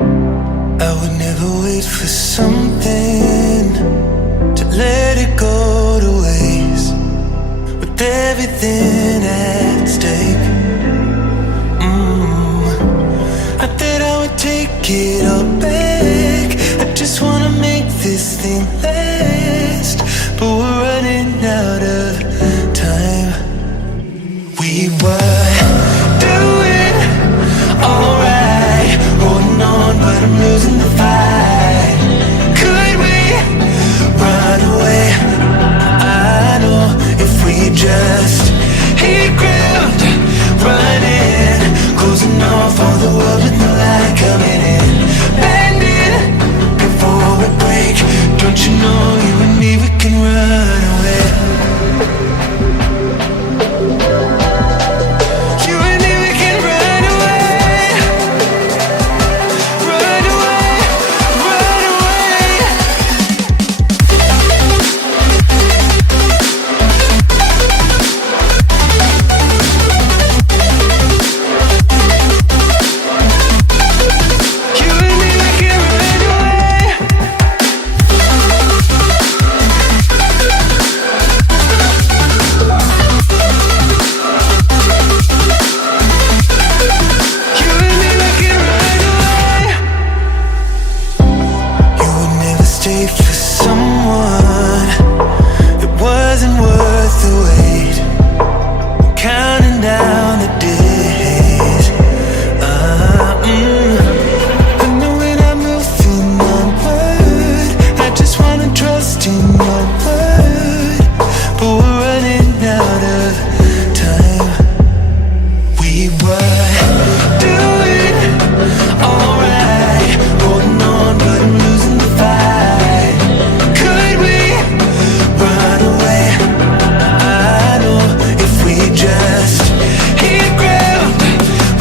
I would never wait for something to let it go to waste, with everything at stake. I thought I would take it all back. I just wanna make this thing last, but we're running out of time. We were doing alright, holding on, but I'm losing the fight. Could we run away? I know if we just hit ground, running, closing off all the world with no light coming in, bending before we break. Don't you know you and me, we can run away. You and me, we can run away. Run away, run away. You and me, we can run away. You and me, we can run away. You would never stay for someone that wasn't worth the wait. I'm counting down the days. I know when I'm moving onward, I just wanna trust in your word, but we're running out of time. We were doing alright, holding on, but I'm losing the fight. Could we run away? I know if we just hit ground,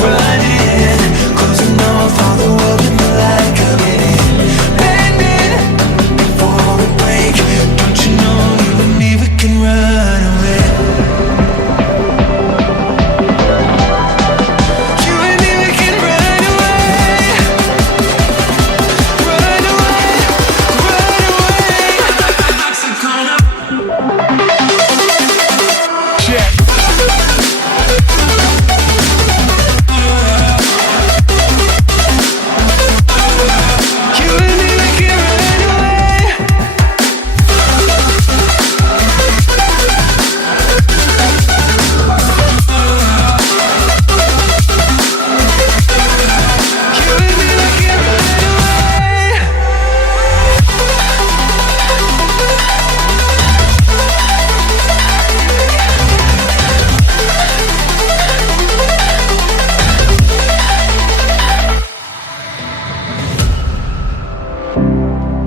running, closing off all the world with the light coming in, bending before we break. Don't you know you and me, we can run away. You and me, we can run away. Run away, run away. Check. You and me, we can run away. You and me, we can run away.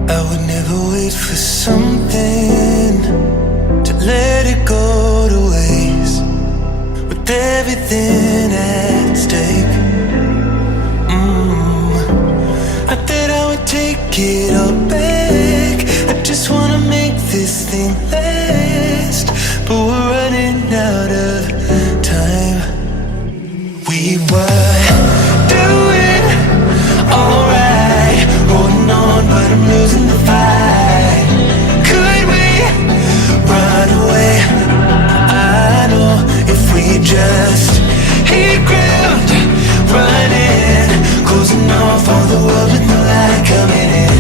I would never wait for something to let it go to waste, with everything at stake. I thought I would take it all back. I just wanna make this thing last, but we're running out of time. We were doing alright, holding on, but I'm losing the fight. Could we run away? I know if we just hit ground, running, closing off all the world with no light coming in,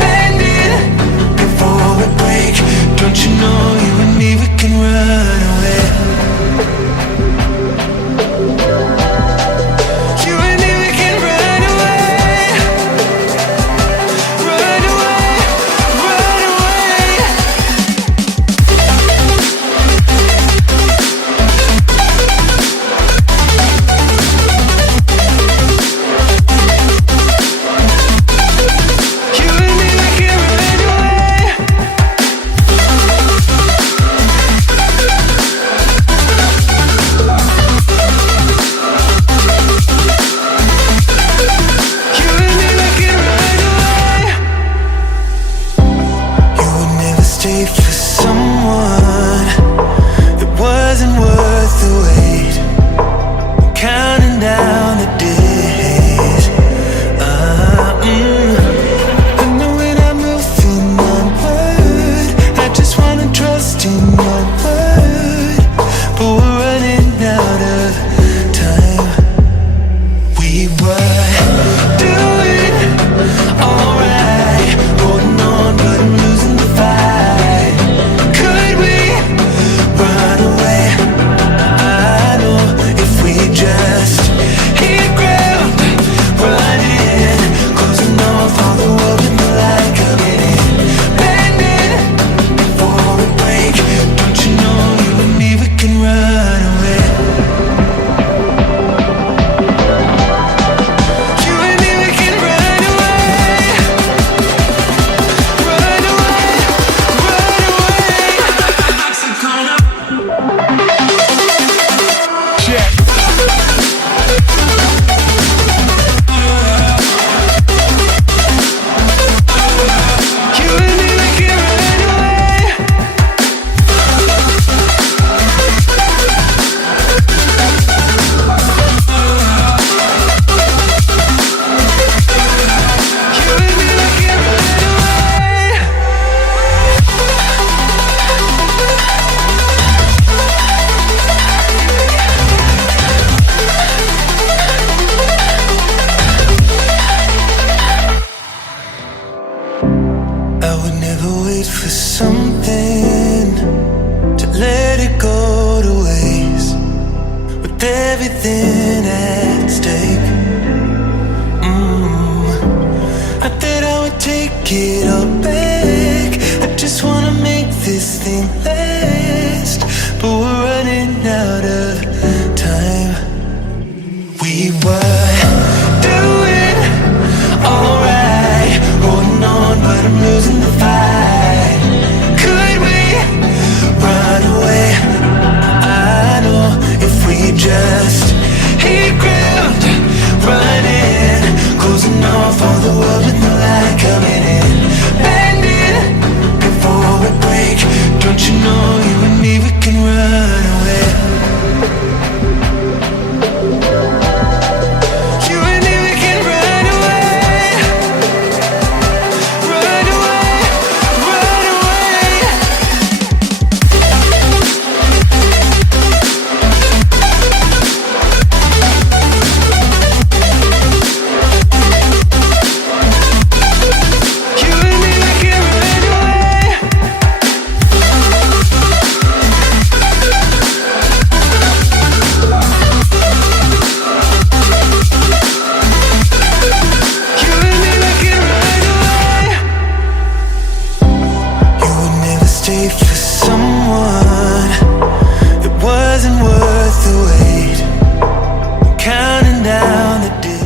bending before we break. Don't you know you and me, we can run away. were doing alright, holding on, but I'm losing the fight. Could we run away? I know if we just hit ground, running, closing off all the world with the light coming in, bending before we break. Don't you know you and me, we can run away. You and me, we can run away. Run away, run away. You and me, we can run away. You and me, we can run away. You would never stay for someone that wasn't worth the wait. I'm counting down the days.